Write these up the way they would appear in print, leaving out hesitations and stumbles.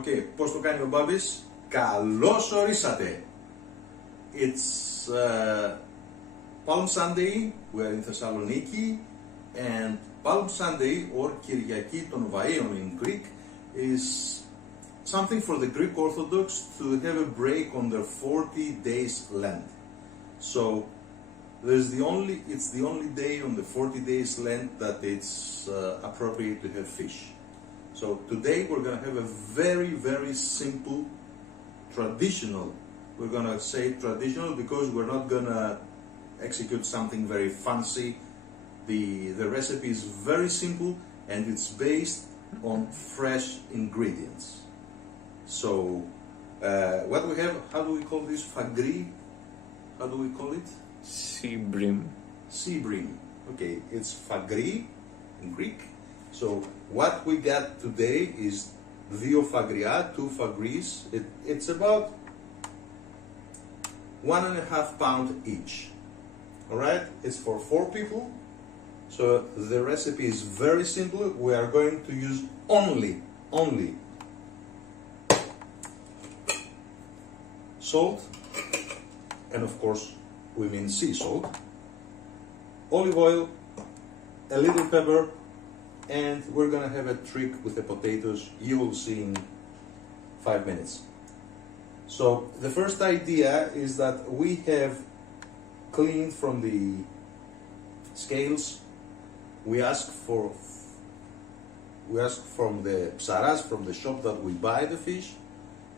Okay, πώς το κάνει ο Μπάμπης? Καλώς ορίσατε! It's Palm Sunday, we are in Thessaloniki, and Palm Sunday, or Kyriaki των Βαΐων in Greek, is something for the Greek Orthodox to have a break on their 40 days Lent. So it's the only day on the 40 days Lent that it's appropriate to have fish. So today we're going to have a very, very simple, traditional, we're going to say traditional because we're not going to execute something very fancy. The recipe is very simple and it's based on fresh ingredients. So what we have, how do we call this? Fagri? How do we call it? Sea bream. Sea bream. Okay, it's fagri in Greek. So what we got today is 2 fagria, 2 fagris. It's about 1.5 pounds each. Alright, it's for 4 people. So the recipe is very simple. We are going to use only salt, and of course we mean sea salt, olive oil, a little pepper, and we're gonna have a trick with the potatoes you will see in 5 minutes. So the first idea is that we have cleaned from the scales. We ask from the psaras, from the shop that we buy the fish,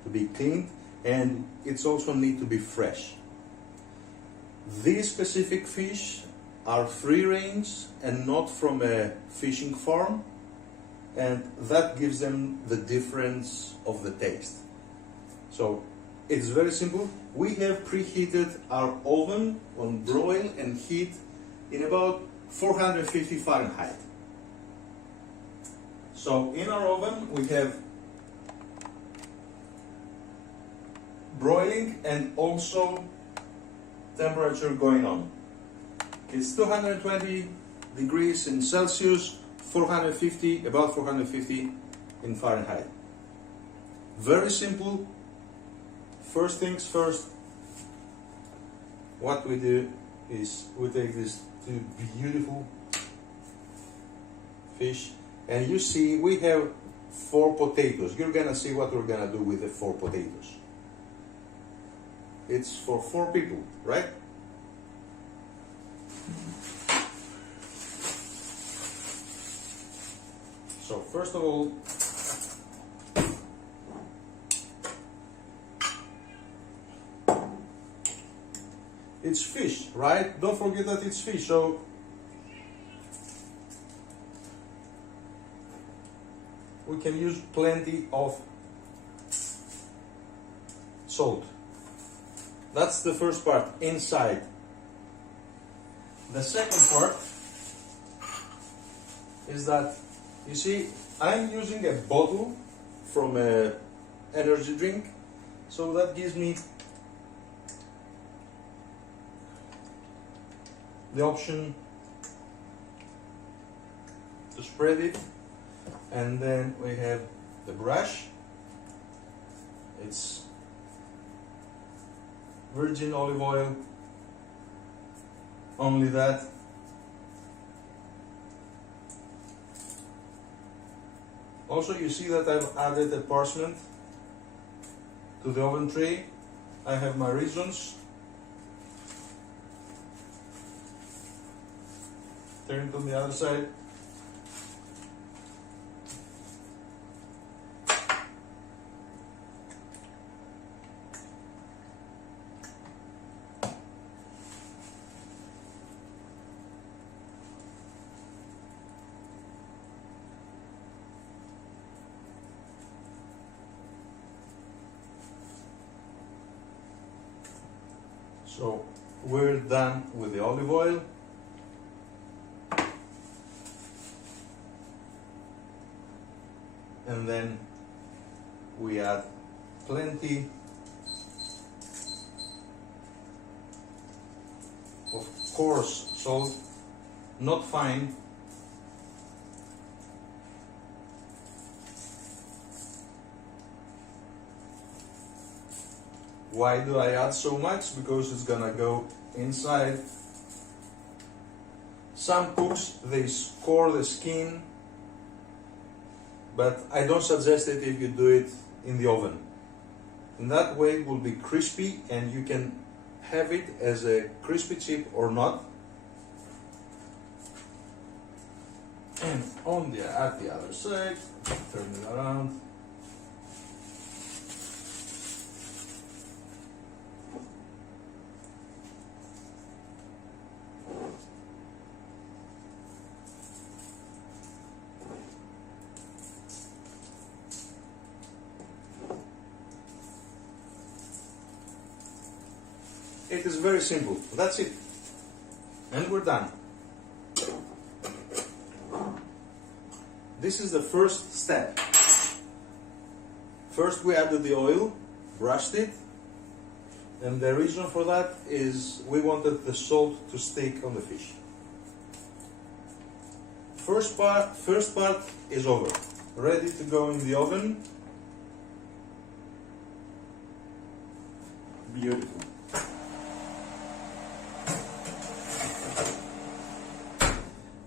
to be cleaned, and it's also need to be fresh. These specific fish are free range and not from a fishing farm, and that gives them the difference of the taste. So it's very simple. We have preheated our oven on broil and heat in about 450 Fahrenheit. So in our oven we have broiling and also temperature going on. It's 220 degrees in Celsius, about 450 in Fahrenheit. Very simple. First things first, what we do is we take these 2 beautiful fish, and you see we have 4 potatoes. You're gonna see what we're gonna do with the 4 potatoes. It's for 4 people, right? So first of all, it's fish, right? Don't forget that it's fish. So we can use plenty of salt. That's the first part, inside. The second part is that, you see, I'm using a bottle from an energy drink, so that gives me the option to spread it. And then we have the brush. It's virgin olive oil, only that. Also, you see that I've added a parchment to the oven tray. I have my raisins. Turn it on the other side. So we're done with the olive oil. And then we add plenty of coarse salt, not fine, Why do I add so much? Because it's gonna go inside. Some cooks, they score the skin, but I don't suggest it if you do it in the oven. In that way it will be crispy and you can have it as a crispy chip or not. And at the other side, turn it around. It is very simple. That's it. And we're done. This is the first step. First we added the oil, brushed it, and the reason for that is we wanted the salt to stick on the fish. First part is over. Ready to go in the oven. Beautiful.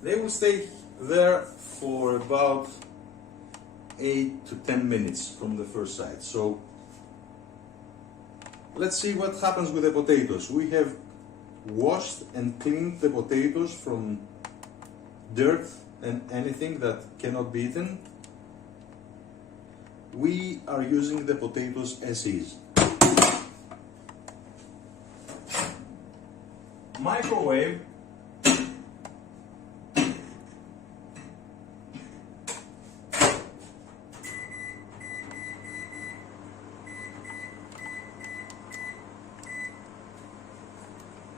They will stay there for about 8 to 10 minutes from the first side. So let's see what happens with the potatoes. We have washed and cleaned the potatoes from dirt and anything that cannot be eaten. We are using the potatoes as is. Microwave.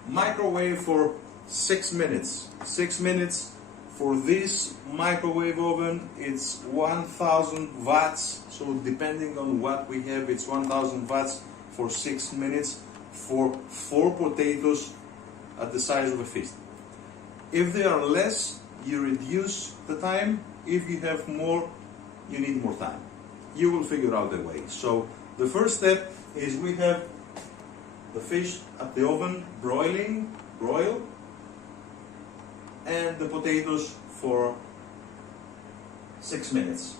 Microwave for 6 minutes. 6 minutes for this microwave oven. It's 1000 watts. So depending on what we have, it's 1000 watts for 6 minutes for 4 potatoes at the size of a fist. If they are less, you reduce the time. If you have more, you need more time. You will figure out the way. So the first step is we have the fish at the oven broil, and the potatoes for 6 minutes.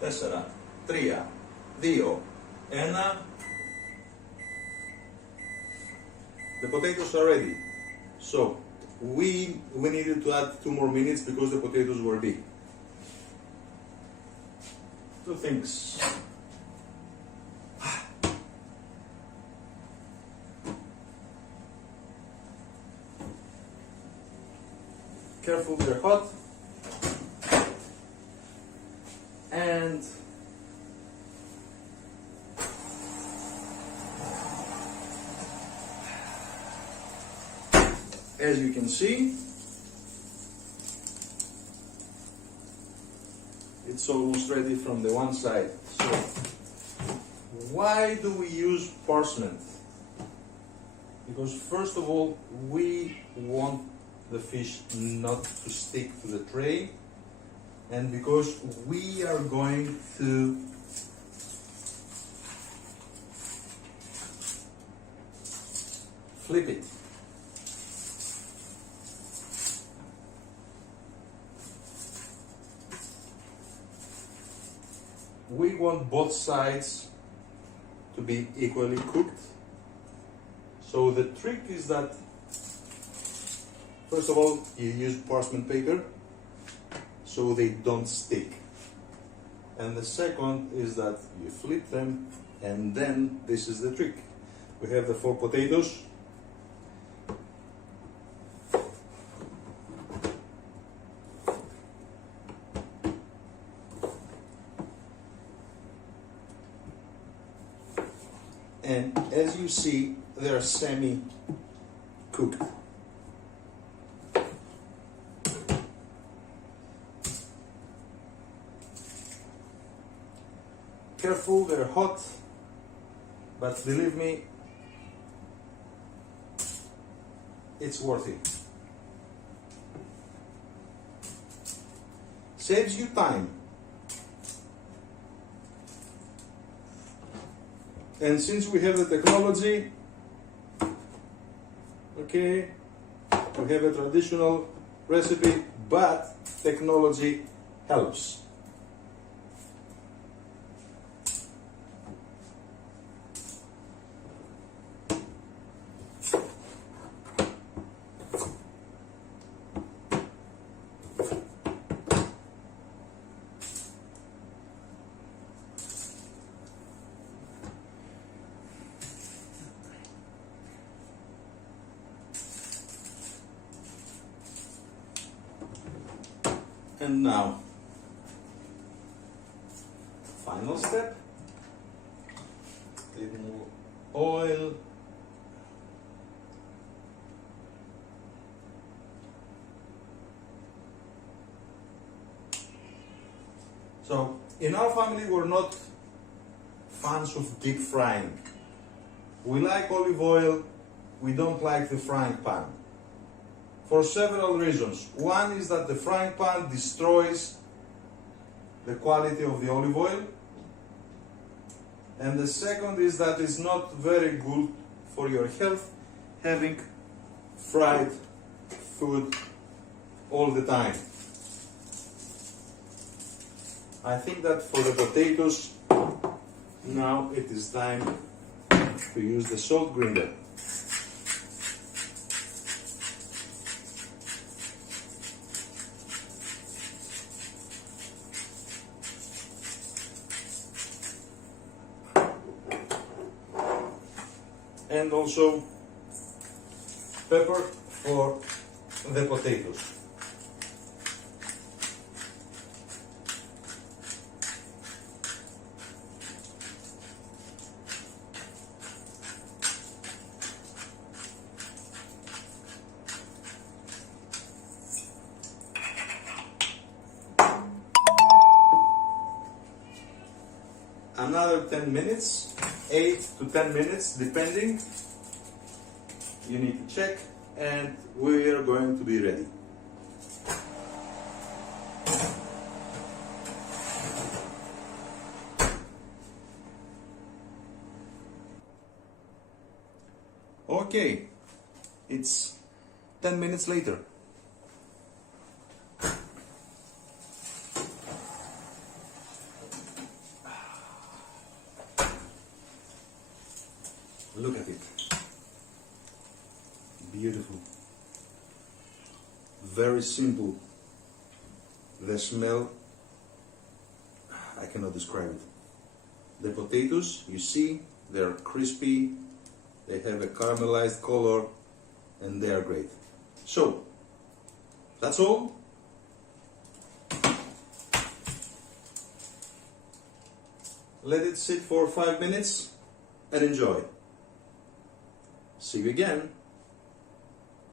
Tessera, 3, 2, 1. The potatoes are ready. So we needed to add 2 more minutes because the potatoes were big. 2 things. Careful, they're hot. And as you can see, it's almost ready from the one side. So why do we use parchment? Because first of all, we want the fish not to stick to the tray, and because we are going to flip it. We want both sides to be equally cooked. So the trick is that, first of all, you use parchment paper so they don't stick. And the second is that you flip them, and then this is the trick. We have the 4 potatoes. And as you see, they are semi-cooked. Careful, they're hot, but believe me, it's worth it. saves you time. And since we have the technology, okay, we have a traditional recipe, but technology helps. And now, final step, a little more oil. So, in our family, we're not fans of deep frying. We like olive oil, we don't like the frying pan. For several reasons. One is that the frying pan destroys the quality of the olive oil. And the second is that it's not very good for your health having fried food all the time. I think that for the potatoes, now it is time to use the salt grinder. And also pepper for the potatoes. Another 10 minutes, 8 to 10 minutes depending. You need to check, and we are going to be ready. Okay, it's 10 minutes later. Look at it. Beautiful. Very simple. The smell, I cannot describe it. The potatoes, you see, they're crispy, they have a caramelized color, and they are great. So, that's all. Let it sit for 5 minutes and enjoy. See you again.